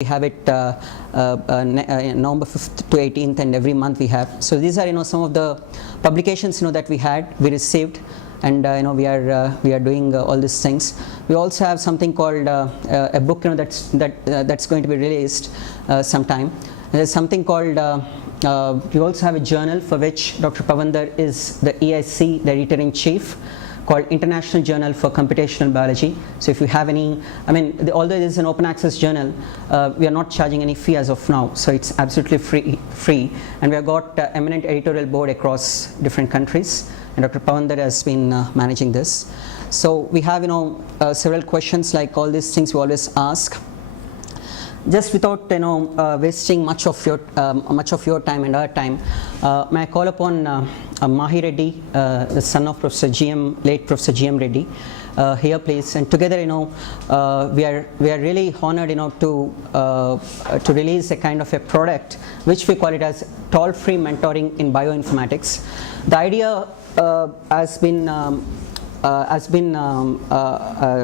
We have it November 5th to 18th, and every month we have. So these are some of the publications that we received, and we are doing all these things. We also have something called a book that's going to be released sometime. There's something called we also have a journal for which Dr. Pavandar is the EIC, the editor-in-chief, called International Journal for Computational Biology. So if you have any, although it is an open access journal, we are not charging any fee as of now, so it's absolutely free. And we have got eminent editorial board across different countries, and Dr. Pavandar has been managing this. So we have several questions, like all these things we always ask. Just without wasting much of your time and our time, may I call upon Mahi Reddy, the son of late Professor G.M. Reddy, here please. And together we are really honored to release a kind of a product which we call it as toll-free mentoring in bioinformatics. The idea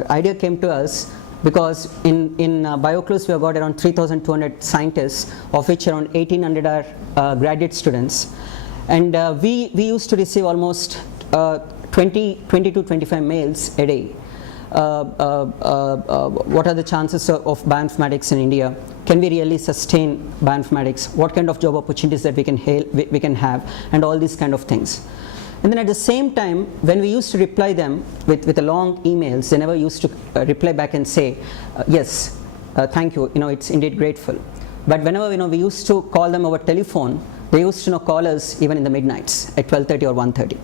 idea came to us because in Bioclues we have got around 3,200 scientists, of which around 1,800 are graduate students, and we used to receive almost 20 to 25 mails a day. What are the chances of bioinformatics in India? Can we really sustain bioinformatics? What kind of job opportunities that we can have, and all these kind of things. And then at the same time, when we used to reply them with the long emails, they never used to reply back and say, yes, thank you, it's indeed grateful. But whenever we used to call them over telephone, they used to call us even in the midnights at 12:30 or 1:30.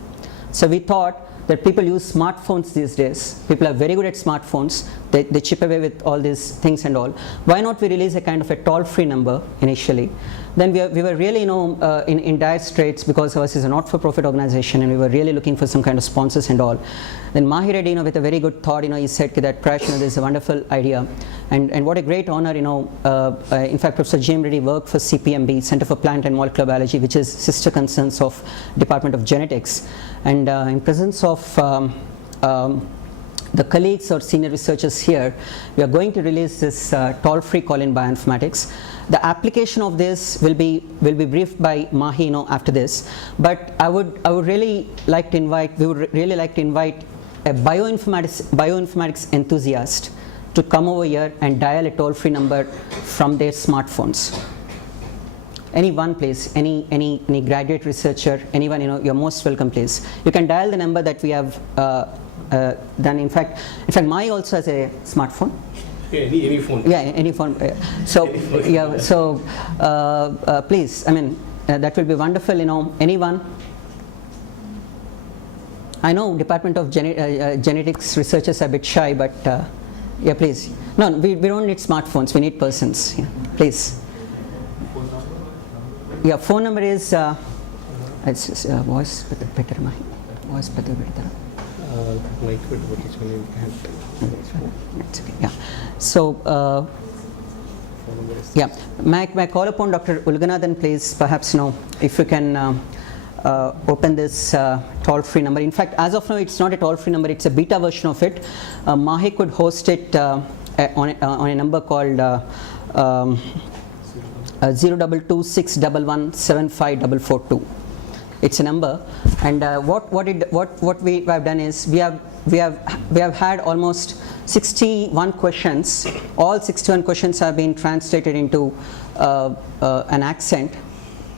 So we thought that people use smartphones these days. People are very good at smartphones. They chip away with all these things and all. Why not we release a kind of a toll-free number initially? Then we were really in dire straits, because ours is a not-for-profit organization, and we were really looking for some kind of sponsors and all. Then Mahi Reddy, with a very good thought, he said that Prash, this is a wonderful idea, and what a great honor, in fact, Professor G.M. Reddy worked for CPMB, Center for Plant and Molecular Biology, which is sister concerns of Department of Genetics, and in presence of the colleagues or senior researchers here, we are going to release this toll-free call in bioinformatics. The application of this will be briefed by Mahi after this, but I would really like to invite a bioinformatics enthusiast to come over here and dial a toll-free number from their smartphones. Any one place, any graduate researcher, anyone, you're most welcome, please. You can dial the number that we have done. In fact, Mai also has a smartphone. Yeah, any phone. Yeah, any phone. So yeah, so please, that will be wonderful. Anyone. I know Department of Genetics researchers are a bit shy, but yeah, please. No, we don't need smartphones. We need persons. Yeah, please. Yeah, phone number is it's voice better. Voice better. It's okay. Yeah. So yeah, may I call upon Dr. Ulganathan, please? Perhaps if you can open this toll-free number. In fact, as of now, it's not a toll-free number; it's a beta version of it. Mahi could host it on a number called 02261175442. It's a number, and what we have done is we have had almost 61 questions. All 61 questions have been translated into an accent.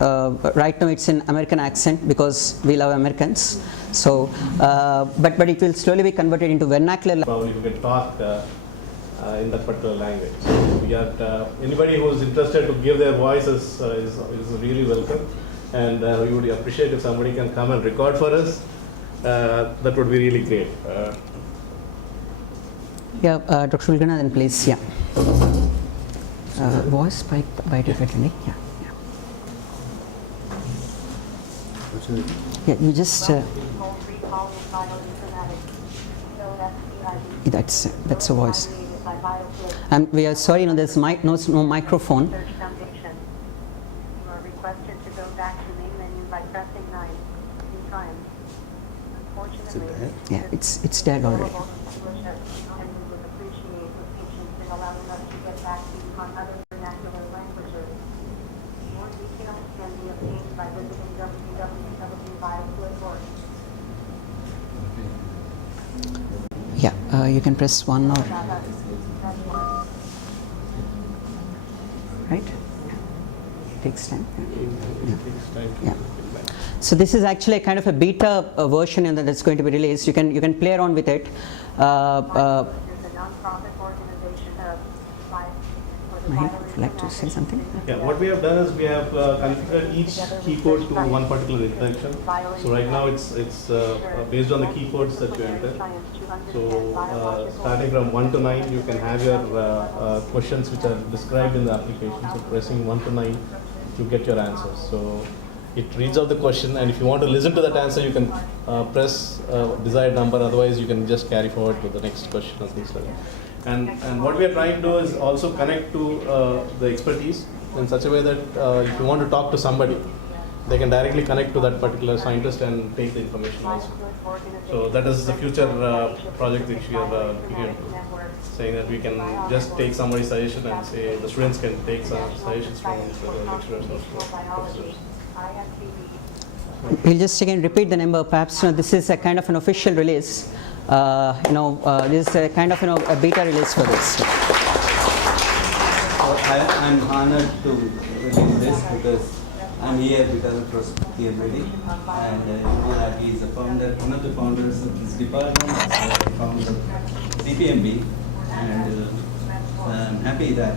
Right now it's in American accent because we love Americans. So, but it will slowly be converted into vernacular. Probably we can talk in that particular language. So we have anybody who is interested to give their voices is really welcome. And we would appreciate if somebody can come and record for us. That would be really great. Yeah, Dr. Ulganathan, please. Yeah. Voice by differently. Yeah. Yeah, you just. That's a voice. And we are sorry, there's no microphone. Yeah, it's dead already. be obtained by visiting www.bioclues.org. Yeah, you can press 1 or right. Takes time. Yeah. So this is actually a kind of a beta version, and that's going to be released. You can play around with it. Is a non-profit organization Mahi, would you like to say something? Yeah, what we have done is we have configured each key code to one particular interaction. So right now it's based on the key codes that you enter. So starting from 1 to 9, you can have your questions which are described in the application. So pressing 1 to 9, you get your answers. So it reads out the question, and if you want to listen to that answer, you can press desired number. Otherwise, you can just carry forward to the next question or things like that. And what we are trying to do is also connect to the expertise in such a way that if you want to talk to somebody, they can directly connect to that particular scientist and take the information also. So that is the future project which we are looking into, saying that we can just take somebody's suggestion and say the students can take some suggestions from the lecturers or professors. We'll just again repeat the number. Perhaps this is a kind of an official release. This is a kind of a beta release for this. I'm honored to release this because I'm here because of Prosperity Emily, and you know that he is the founder, one of the founders of this department, the founder of CPMB, and I'm happy that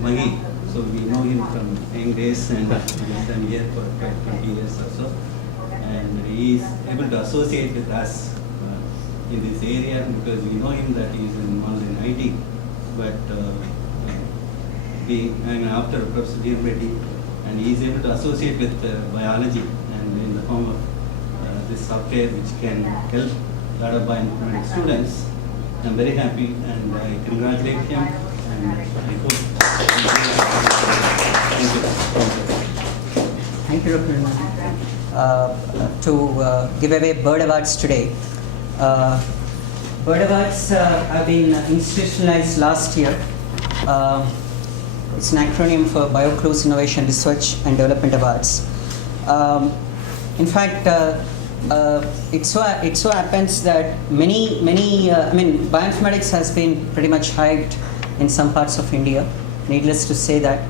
Maggie. So we know him from young days, and he's been here for quite 20 years or so. And he is able to associate with us in this area because we know him that he is involved in IT. But after Professor Dean Reddy, and he is able to associate with biology and in the form of this software which can help a lot of bioinformatics students. I'm very happy and I congratulate him, and I hope. Thank you, Dr. To give away Bird Awards today. Bird Awards have been institutionalized last year. It's an acronym for Bioclues Innovation Research and Development Awards. In fact, it so happens that many bioinformatics has been pretty much hyped in some parts of India. Needless to say that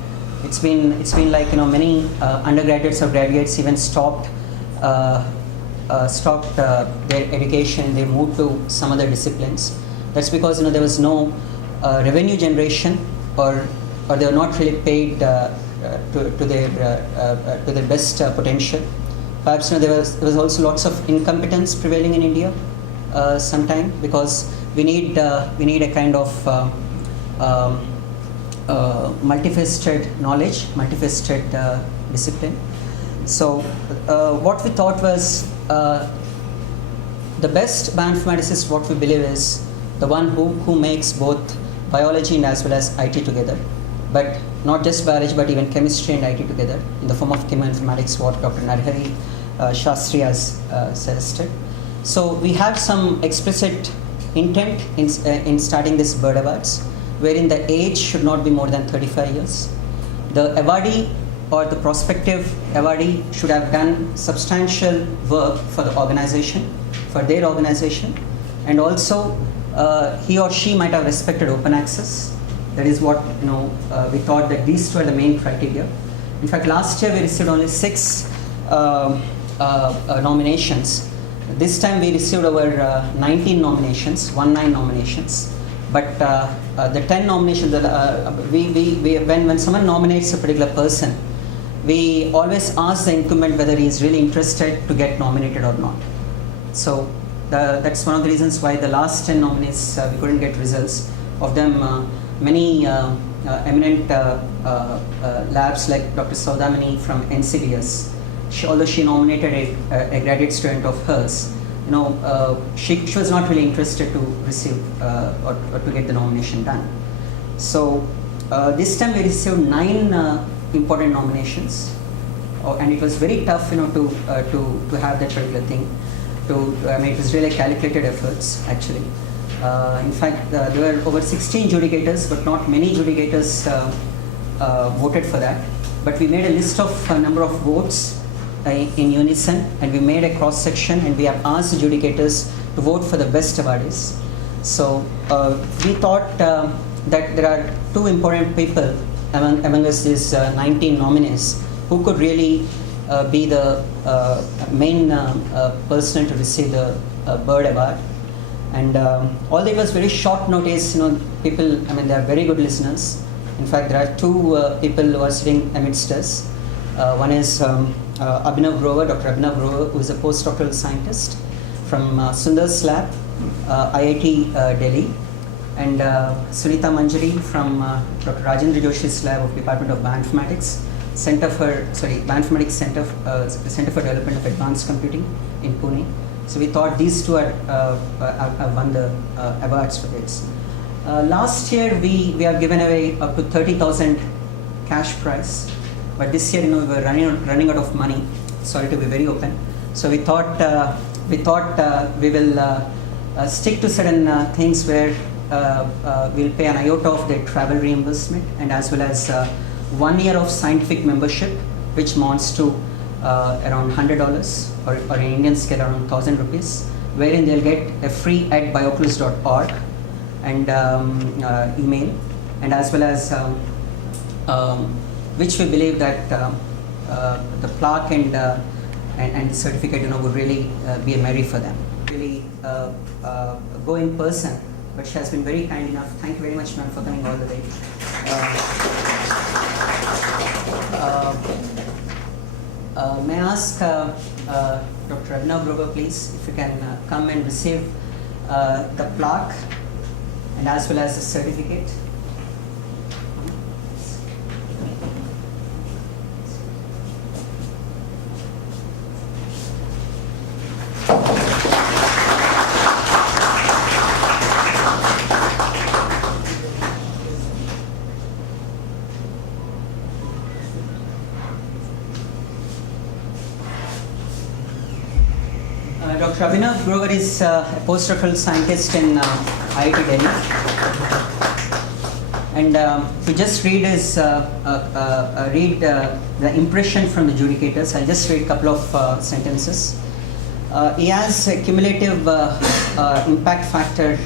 it's been like many undergraduates or graduates even stopped their education. They moved to some other disciplines. That's because there was no revenue generation, or they were not really paid to their best potential. Perhaps there was also lots of incompetence prevailing in India sometime, because we need a kind of multifaceted knowledge, multifaceted discipline. So what we thought was the best bioinformaticist, what we believe, is the one who makes both biology and as well as IT together, but not just biology but even chemistry and IT together in the form of chemoinformatics, what Dr. Narhari Shastri has suggested. So we have some explicit intent in starting this Bird Awards, wherein the age should not be more than 35 years. The awardee or the prospective awardee should have done substantial work for the organization, for their organization, and also he or she might have respected open access. That is what we thought that these two are the main criteria. In fact, last year we received only 6 nominations. This time we received over 19 nominations, 19 nominations. But the 10 nominations, when someone nominates a particular person, we always ask the incumbent whether he is really interested to get nominated or not. So that's one of the reasons why the last 10 nominees we couldn't get results of them. Many eminent labs like Dr. Saudamani from NCDS, although she nominated a graduate student of hers, she was not really interested to receive or to get the nomination done. So this time we received 9 important nominations, and it was very tough, to have that particular thing. It was really calculated efforts actually. In fact, there were over 16 judicators, but not many judicators voted for that. but we made a list of a number of votes in unison, and we made a cross section, and we have asked adjudicators to vote for the best awardees. So we thought that there are two important people among us, these 19 nominees, who could really be the main person to receive the Bird Award. And although it was very short notice, people, they are very good listeners. In fact, there are two people who are sitting amidst us. One is Abhinav Grover, Dr. Abhinav Grover, who is a postdoctoral scientist from Sundar's lab, IIT Delhi, and Sunita Manjari from Dr. Rajendra Joshi's lab of Department of Bioinformatics, Bioinformatics Center for Development of Advanced Computing in Pune. So we thought these two have won the awards for this. Last year we have given away up to 30,000 cash prize, but this year we were running out of money. Sorry to be very open. So we thought we will stick to certain things where we'll pay an iota of their travel reimbursement, and as well as 1 year of scientific membership, which amounts to around $100 or in Indian scale around 1,000 rupees, wherein they'll get a free at bioclues.org and email, and as well as which we believe that the plaque and the certificate would really be a merit for them. Really go in person, but she has been very kind enough. Thank you very much, ma'am, for coming all the way. May I ask Dr. Abhinav Grover, please, if you can come and receive the plaque and as well as the certificate. Dr. Abhinav Grover is a postdoctoral scientist in IIT Delhi, and to just read his the impression from the adjudicators. I'll just read a couple of sentences. He has a cumulative impact factor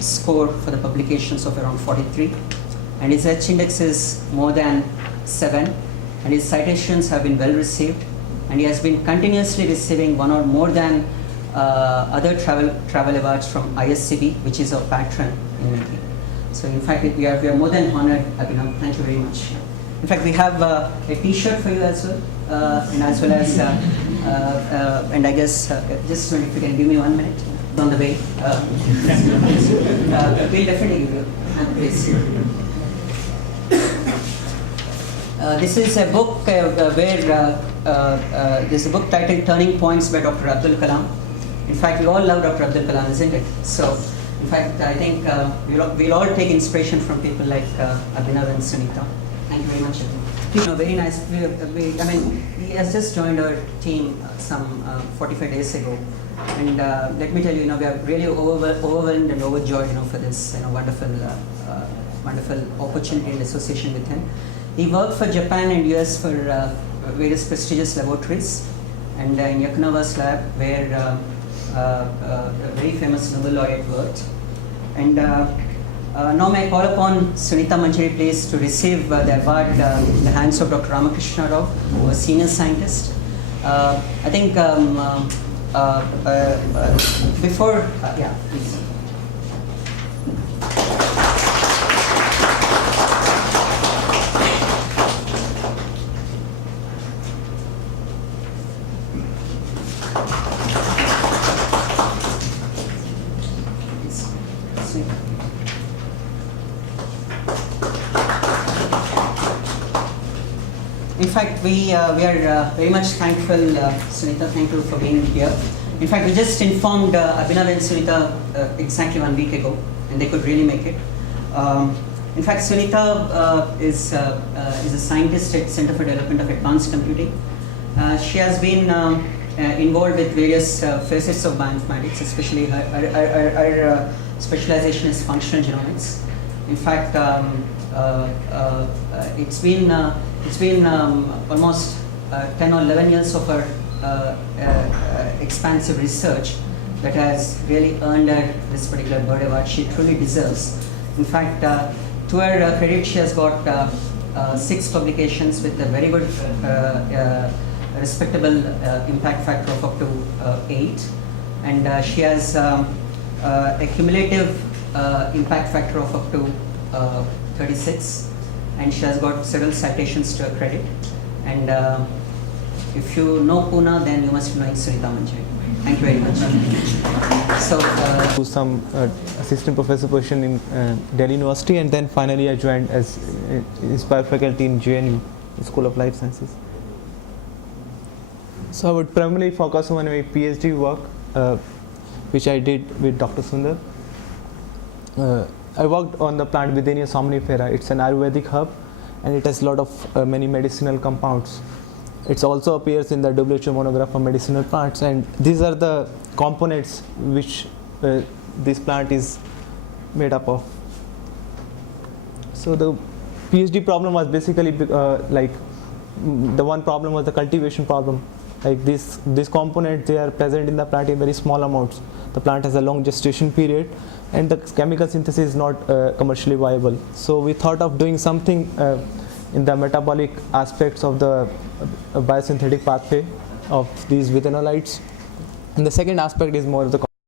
score for the publications of around 43, and his H index is more than 7, and his citations have been well received. And he has been continuously receiving one or more than other travel awards from ISCB, which is our patron in Delhi. So in fact, we are more than honored, Abhinav. Thank you very much. In fact, we have a T-shirt for you as well, and as well as, and I guess just if you can give me 1 minute on the way, we'll definitely give you. Please. This is a book where there's a book titled Turning Points by Dr. Abdul Kalam. In fact, we all love Dr. Abdul Kalam, isn't it? So, in fact, I think we'll all take inspiration from people like Abhinav and Sunita. Thank you very much, Abhinav. Very nice. He has just joined our team some 45 days ago. And let me tell you, we are really overwhelmed and overjoyed, for this wonderful opportunity and association with him. He worked for Japan and US for various prestigious laboratories, and in Yakunava's lab, where a very famous Nobel laureate worked. And now may I call upon Sunita Manjari, please, to receive the award in the hands of Dr. Ramakrishna Rao, who is a senior scientist. I think before, yeah, please. In fact, we are very much thankful, Sunita, thank you for being here. In fact, we just informed Abhinav and Sunita exactly 1 week ago, and they could really make it. In fact, Sunita is a scientist at Center for Development of Advanced Computing. She has been involved with various facets of bioinformatics, especially her specialization is functional genomics. In fact, it's been almost 10 or 11 years of her expansive research that has really earned her this particular bird award. She truly deserves. In fact, to her credit, she has got 6 publications with a very good respectable impact factor of up to 8, and she has a cumulative impact factor of up to 36, and she has got several citations to her credit. And if you know Pune, then you must be knowing Sunita Manjari. Thank you very much. So, to some assistant professor position in Delhi University, and then finally I joined as inspired faculty in JNU, School of Life Sciences. So I would primarily focus on my PhD work, which I did with Dr. Sundar. I worked on the plant Withenia somnifera. It's an Ayurvedic herb, and it has a lot of many medicinal compounds. It also appears in the WHO monograph of medicinal plants, and these are the components which this plant is made up of. So the PhD problem was basically like the one problem was the cultivation problem. Like these components, they are present in the plant in very small amounts. The plant has a long gestation period, and the chemical synthesis is not commercially viable. So we thought of doing something in the metabolic aspects of the biosynthetic pathway of these withanolides. And the second aspect is more of the